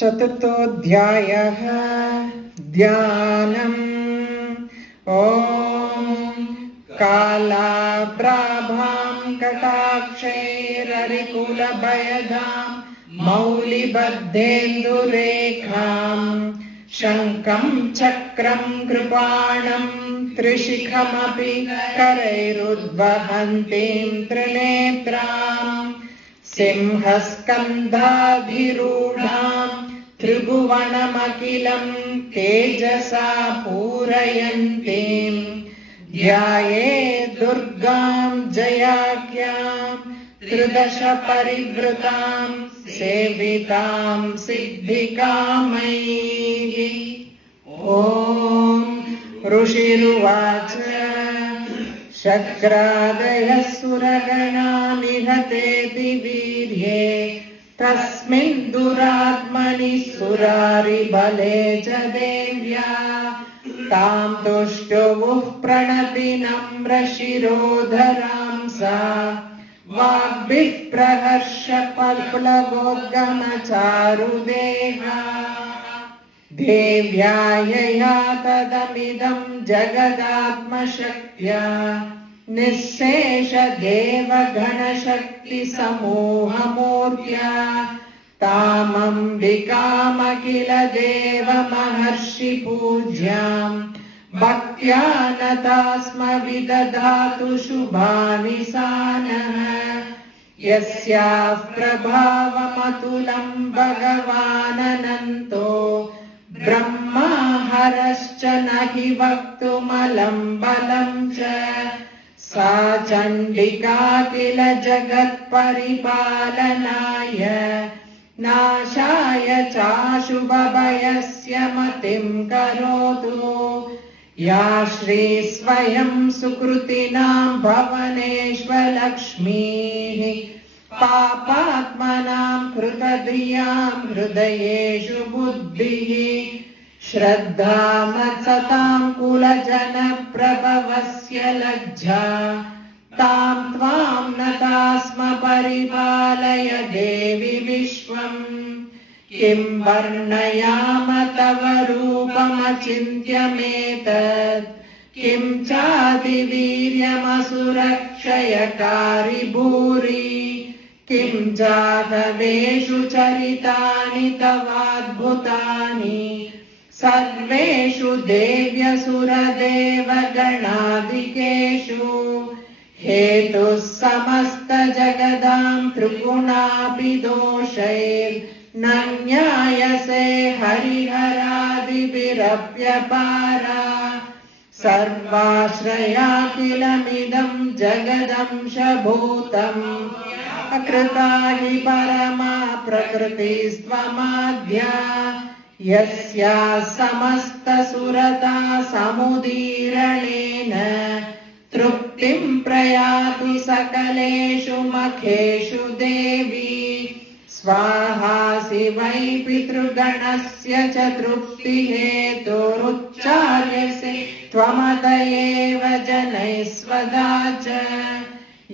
चतुर्थोऽध्यायः ध्यानम्। ॐ कालाप्राभां कटाक्षैररिकुलभयदां मौलिबद्धेन्दुरेखां शङ्खं चक्रं कृपाणं त्रिशिखमपि करैरुद्वहन्तीं त्रिनेत्रां सिंहस्कन्धाधिरूढां त्रिभुवनमखिलं तेजसा पूरयन्तीं ध्यायेत् दुर्गां जयाख्यां त्रिदश परिवृतां सेवितां सिद्धिकामैः। ॐ ऋषिरुवाच शक्रादयः सुरगणा निहतेति वीर्ये तस्मिन् दुरात्मनि सुरारिबले च देव्या तां तुष्टुवुः प्रणति नम्र शिरोधरां सा वाग्भिः प्रहर्ष पल्प्लवोद्गमचारुदेहा देव्या यया तदमिदं जगदात्मशक्त्या निःशेष देवगणशक्तिसमूहमूर्त्या तामम्बिकामखिल देवमहर्षिपूज्यां भक्त्या नता स्म विदधातु शुभानि सा नः। यस्याः प्रभावमतुलं भगवाननन्तो ब्रह्मा हरश्च न हि वक्तुमलं बलं च सा चण्डिका किल जगत्परिपालनाय नाशाय चाशुभभयस्य मतिं करोतु या श्री स्वयं सुकृतिनां भवनेष्वलक्ष्मीः पापात्मनां कृतधियां हृदयेषु बुद्धिः श्रद्धा मत्सतां कुलजनप्रभवस्य लज्जा तां त्वां नता स्म परिपालय देवि विश्वम् किं वर्णयाम तव रूपमचिन्त्यमेतत् किं चादिवीर्यमसुरक्षयकारि भूरि किं जातवेषु चरितानि तवाद्भुतानि सर्वेषु देव्यसुरदेवगणादिकेषु हेतुः समस्त जगदां त्रिगुणापि दोषैर्न ज्ञायसे हरिहरादिभिरप्यपारा सर्वाश्रयाखिलमिदं जगदंशभूतम् अकृता हि परमा प्रकृतिस्त्वमाद्या यस्या समस्तसुरता समुदीरणेन तृप्तिं प्रयाति सकलेषु मखेषु देवी स्वाहासि वै पितृगणस्य च तृप्तिहेतुरुच्चार्यसे त्वमतएव जनैः स्वदा च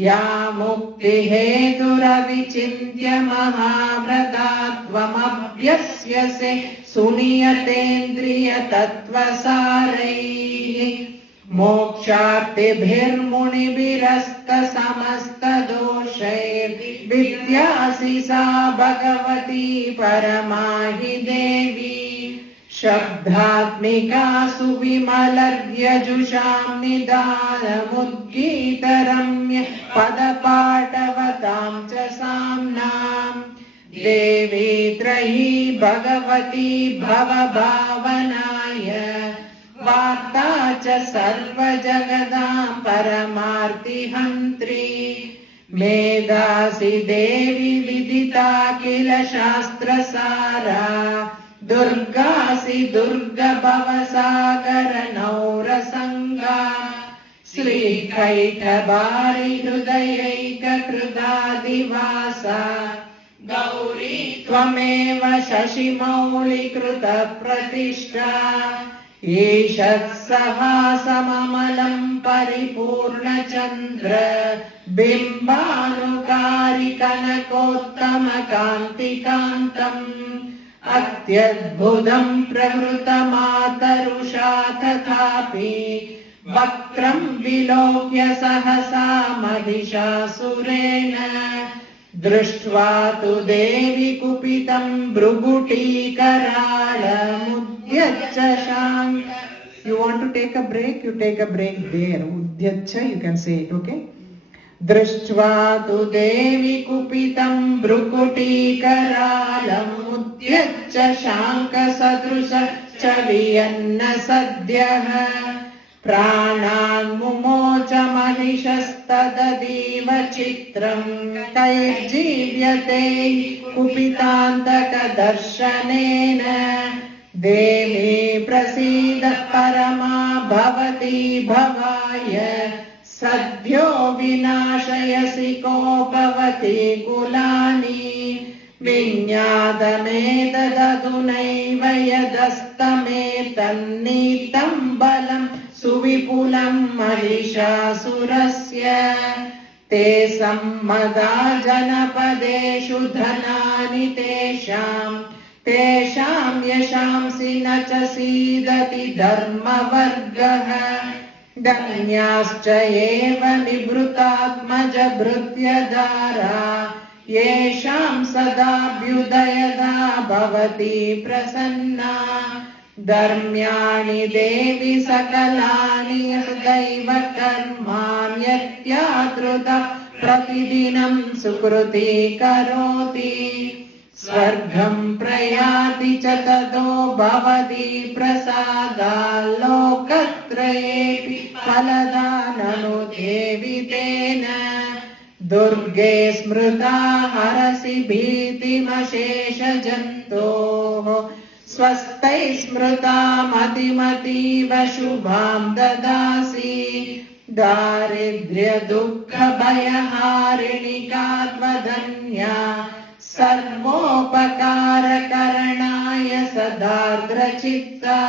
या मुक्तिहेतुरविचिन्त्य महाव्रता त्वमभ्यस्यसे सुनियतेन्द्रियतत्त्वसारैः मोक्षार्थिभिर्मुनिभिरस्तसमस्तदोषैर्विद्यासि सा भगवती परमा हि देवी शब्दात्मिका सुविमलर्यजुषां निदानमुद्गीतरम्य पदपाटवतां च साम्नां देवी त्रयी भगवती भवभावनाय वार्ता च सर्वजगदां परमार्तिहन्त्री मेधासि देवी विदिता किल शास्त्रसारा दुर्गासि दुर्गभवसागरनौरसङ्गा श्रीकैटभारि हृदयैककृतादिवासा गौरी त्वमेव शशिमौलिकृतप्रतिष्ठा ईषत्सहासममलं परिपूर्णचन्द्र बिम्बानुकारि कनकोत्तमकान्तिकान्तम् अत्यद्भुतं प्रवृतमातरुषा तथापि वक्त्रं विलोक्य सहसा महिषासुरेण दृष्ट्वा तु देवी कुपितं भृगुटीकराळमुद्यच्चशां. You want to take a break? You take a break there. Udyaccha, you can say it, okay? दृष्ट्वा तु देवी कुपितं भ्रुकुटीकरालमुद्यच्च शाङ्कसदृशश्च वियन्न सद्यः प्राणान् मुमोच महिषस्तदतीव चित्रं कैर्जीव्यते कुपितान्तकदर्शनेन. देवी प्रसीद परमा भवती भवाय सद्यो विनाशयसि कोपवती कुलानि. विज्ञातमेतदधुनैव यदस्तमेतन्नीतं बलं सुविपुलं महिषासुरस्य. ते सम्मदा जनपदेषु धनानि तेषां यशांसि न च सीदति धर्मवर्गः. धन्याश्च एव निभृतात्मजभृत्यदारा येषां सदाभ्युदयदा भवति प्रसन्ना. धर्म्याणि देवि सकलानि सदैव कर्माण्यत्यादृता प्रतिदिनं सुकृती करोति. स्वर्गं प्रयाति च ततो भवति प्रसादाल्लोकत्रयेऽपि फलदा ननु देवि तेन. दुर्गे स्मृता हरसि भीतिमशेषजन्तोः स्वस्तैः स्मृता मतिमतीव शुभां ददासि. दारिद्र्यदुःखभयहारिणिकात्मधन्या सर्वोपकारकरणाय सदार्द्रचित्ता.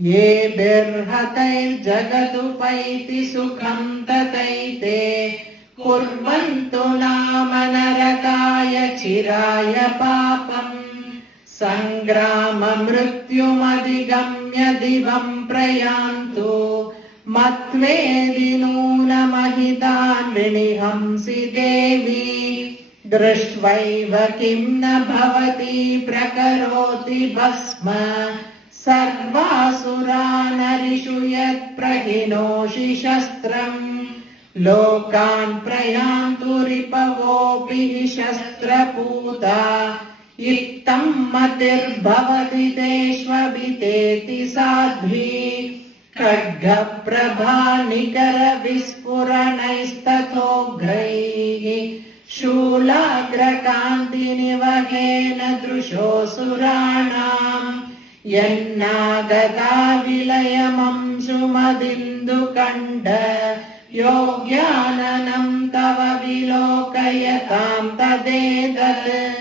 येभिर्हतैर्जगदुपैति सुखं तथैते कुर्वन्तु नाम नरकाय चिराय पापम्. सङ्ग्राममृत्युमधिगम्य दिवं प्रयान्तु मत्वेदि नूनमहितान् विनिहंसि देवी. दृष्ट्वैव किं न भवति प्रकरोति भस्म सर्वासुरानरिषु यत्प्रहिनोषि शस्त्रम्. लोकान् प्रयान्तु रिपवोऽपि शस्त्रपूता इत्थं मतिर्भवति तेष्वभितेति साध्वी. खड्गप्रभानिकरविस्फुरणैस्तथोग्रैः शूलाग्रकान्तिनिवहेन दृशोऽसुराणाम्. यन्नागता विलयमंशुमदिन्दुकण्ड योग्याननं तव विलोकयतां तदेतत्.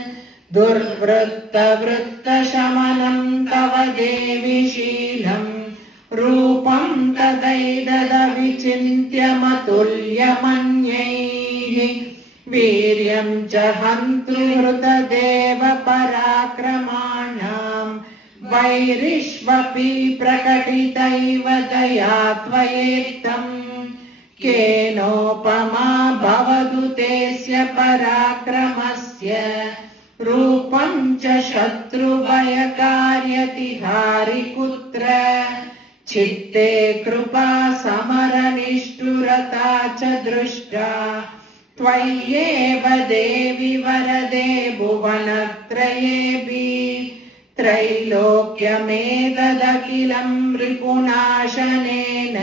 दुर्वृत्तवृत्तशमनं तव देवि शीलम् रूपं तदैददविचिन्त्यमतुल्यमन्यैः. वीर्यं च हन्तृहृतदेव पराक्रमाणां वैरिष्वपि प्रकटितैव दया त्वयेत्तम्. केनोपमा भवतु तेस्य पराक्रमस्य रूपं च शत्रुभयकार्यतिहारि कुत्र. चित्ते कृपा समरनिष्ठुरता च दृष्टा त्वय्येव देवि वरदे भुवनत्रयेऽपि. त्रैलोक्यमेतदखिलं रिपुनाशनेन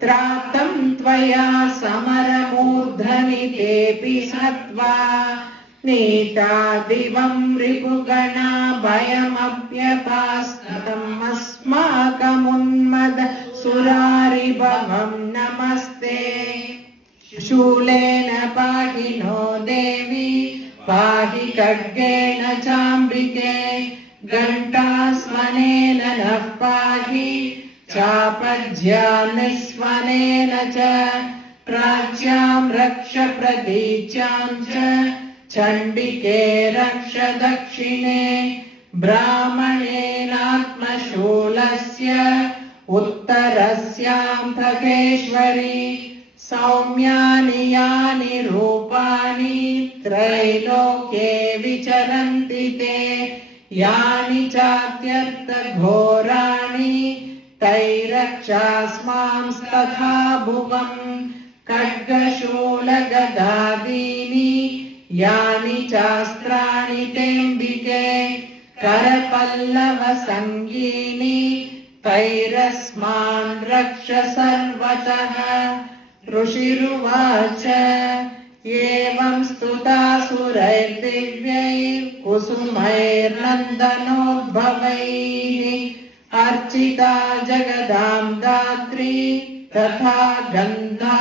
त्रातं त्वया समरमूर्धनि तेऽपि सत्त्वा. नीता दिवं रिपुगणा भयमप्यपास्तम् अस्माकमुन्मद सुरारिभवं नमस्ते. शूलेन पाहि नो देवी पाहि खड्गेन चाम्बिके. घण्टास्वनेन नः पाहि चापज्यानिस्वनेन च. प्राच्यां रक्ष प्रतीच्यां च चण्डिके रक्ष दक्षिणे. ब्राह्मणेनात्मशूलस्य उत्तरस्यां तथेश्वरी सौम्यानि यानि रूपाणि त्रैलोक्ये विचरन्ति ते यानि चात्यर्थघोराणि तैरक्षास्मांस्तथा भुवम् खड्गशूलगदादीनि यानि चास्त्राणि तेऽम्बिके करपल्लवसङ्गीनि तैरस्मान् रक्ष सर्वतः ऋषिरुवाच एवं स्तुतासुरैर्दिव्यैर्कुसुमैर्नन्दनोद्भवैः अर्चिता जगदां दात्री तथा गन्धानुलेपनैः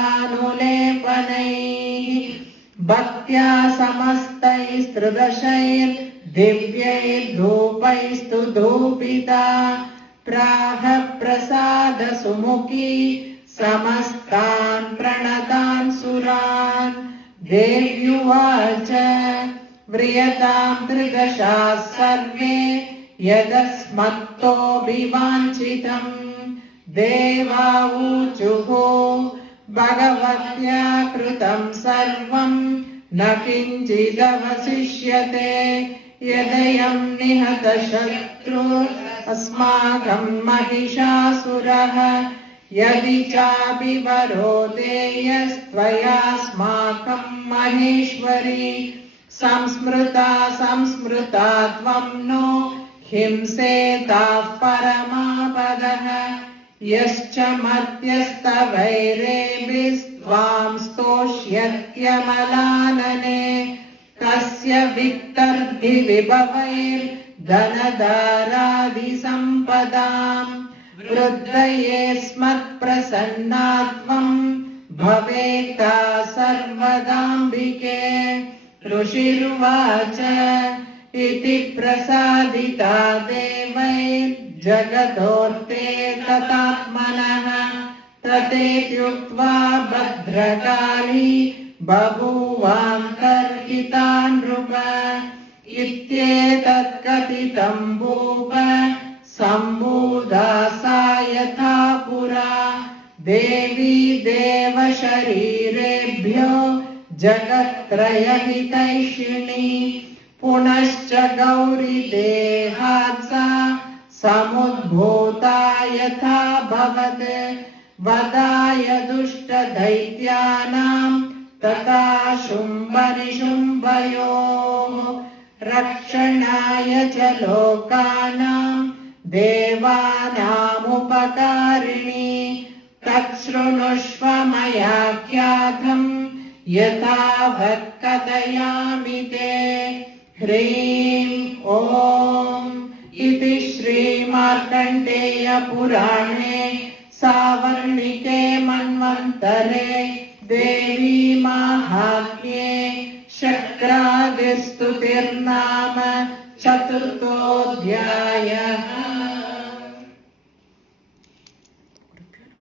भक्त्या समस्तैस्त्रिदशैर्दिव्यैर्धूपैस्तु धूपिता प्राह प्रसादसुमुखी समस्तान् प्रणतान् सुरान् देव्युवाच व्रियतां त्रिदशाः सर्वे यदस्मत्तोऽभिवाञ्छितम् देवाऊचुः भगवत्या कृतं सर्वं न किञ्चिदवशिष्यते यदयं निहतशत्रु अस्माकं महिषासुरः यदि चाभिवरो देयस्त्वयास्माकं महेश्वरी संस्मृता त्वं नो हिंसेताः परमापदः यश्च मध्यस्थवैरेभिस्त्वां स्तोष्यत्यमलानने तस्य विक्तर्भिविभवैर्धनदारादिसम्पदाम् वृद्धये स्मत्प्रसन्ना त्वं भवेता सर्वदाम्बिके ऋषिरुवाच इति प्रसादिता देवैर्जगदोर्ते तथात्मनः तथेत्युक्त्वा भद्रकाली बभूवान्तर्हिता नृप इत्येतत्कथितं भूप सम्भूता सा यथा पुरा देवी देवशरीरेभ्यो जगत्त्रयहितैषिणी पुनश्च गौरी देहात् सा समुद्भूता यथा भवत् वधाय दुष्टदैत्यानां तथा शुम्भनिशुम्भयोः रक्षणाय च लोकानां देवानामुपकारिणी तच्छृणुष्व मया ख्यातं यथावत् कथयामि ते ह्रीं ॐ इति श्रीमार्कण्डेयपुराणे सावर्णिके मन्वन्तरे देवी माहात्म्ये शक्रादिस्तुतिर्नाम चतुर्थोऽध्यायः।